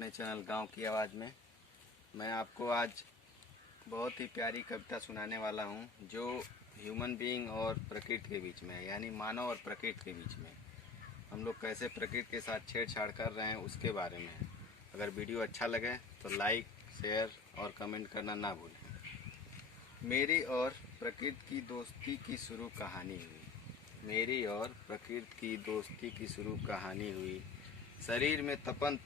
अपने चैनल गांव की आवाज़ में। मैं आपको आज बहुत ही प्यारी कविता सुनाने वाला हूं, जो ह्यूमन बीइंग और प्रकृति के बीच में है, यानी मानव और प्रकृति के बीच में हम लोग कैसे प्रकृति के साथ छेड़छाड़ कर रहे हैं उसके बारे में है। अगर वीडियो अच्छा लगे तो लाइक, शेयर और कमेंट करना ना भूलें। मेरी और प्रकृति की दोस्ती की शुरू कहानी हुई। मेरी और प्रकृति की दोस्ती की शुरू कहानी हुई। शरीर में तपन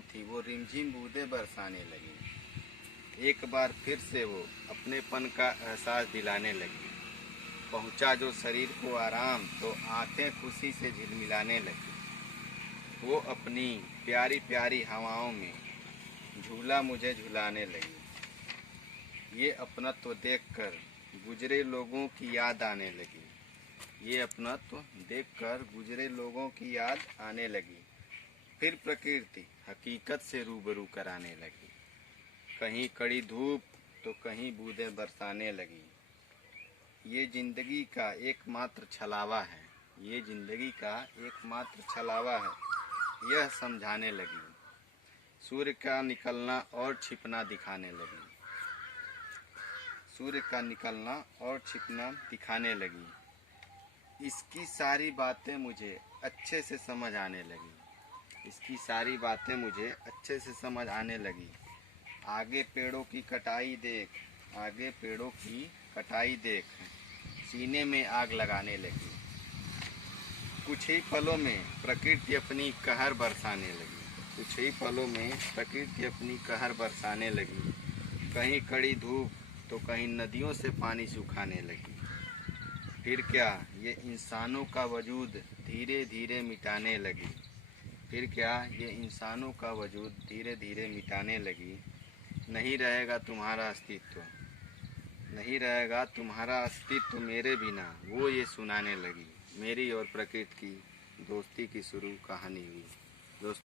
थी, वो रिमझिम बूंदें बरसाने लगी। एक बार फिर से वो अपनेपन का एहसास दिलाने लगी। पहुंचा जो शरीर को आराम, तो आंखें खुशी से झिलमिलाने लगी। वो अपनी प्यारी प्यारी हवाओं में झूला मुझे झुलाने लगी। ये अपनत्व देखकर गुजरे लोगों की याद आने लगी। ये अपनत्व देखकर गुजरे लोगों की याद आने लगी। फिर प्रकृति हकीकत से रूबरू कराने लगी। कहीं कड़ी धूप तो कहीं बूंदें बरसाने लगी। ये जिंदगी का एकमात्र छलावा है, ये जिंदगी का एकमात्र छलावा है, यह समझाने लगी। सूर्य का निकलना और छिपना दिखाने लगी। सूर्य का निकलना और छिपना दिखाने लगी। इसकी सारी बातें मुझे अच्छे से समझ आने लगी। इसकी सारी बातें मुझे अच्छे से समझ आने लगी। आगे पेड़ों की कटाई देख, आगे पेड़ों की कटाई देख, सीने में आग लगाने लगी। कुछ ही पलों में प्रकृति अपनी कहर बरसाने लगी। कुछ ही पलों में प्रकृति अपनी कहर बरसाने लगी। कहीं कड़ी धूप तो कहीं नदियों से पानी सुखाने लगी। फिर क्या ये इंसानों का वजूद धीरे धीरे मिटाने लगी। फिर क्या ये इंसानों का वजूद धीरे धीरे मिटाने लगी। नहीं रहेगा तुम्हारा अस्तित्व, नहीं रहेगा तुम्हारा अस्तित्व मेरे बिना, वो ये सुनाने लगी। मेरी और प्रकृति की दोस्ती की शुरू कहानी हुई। दोस्तों,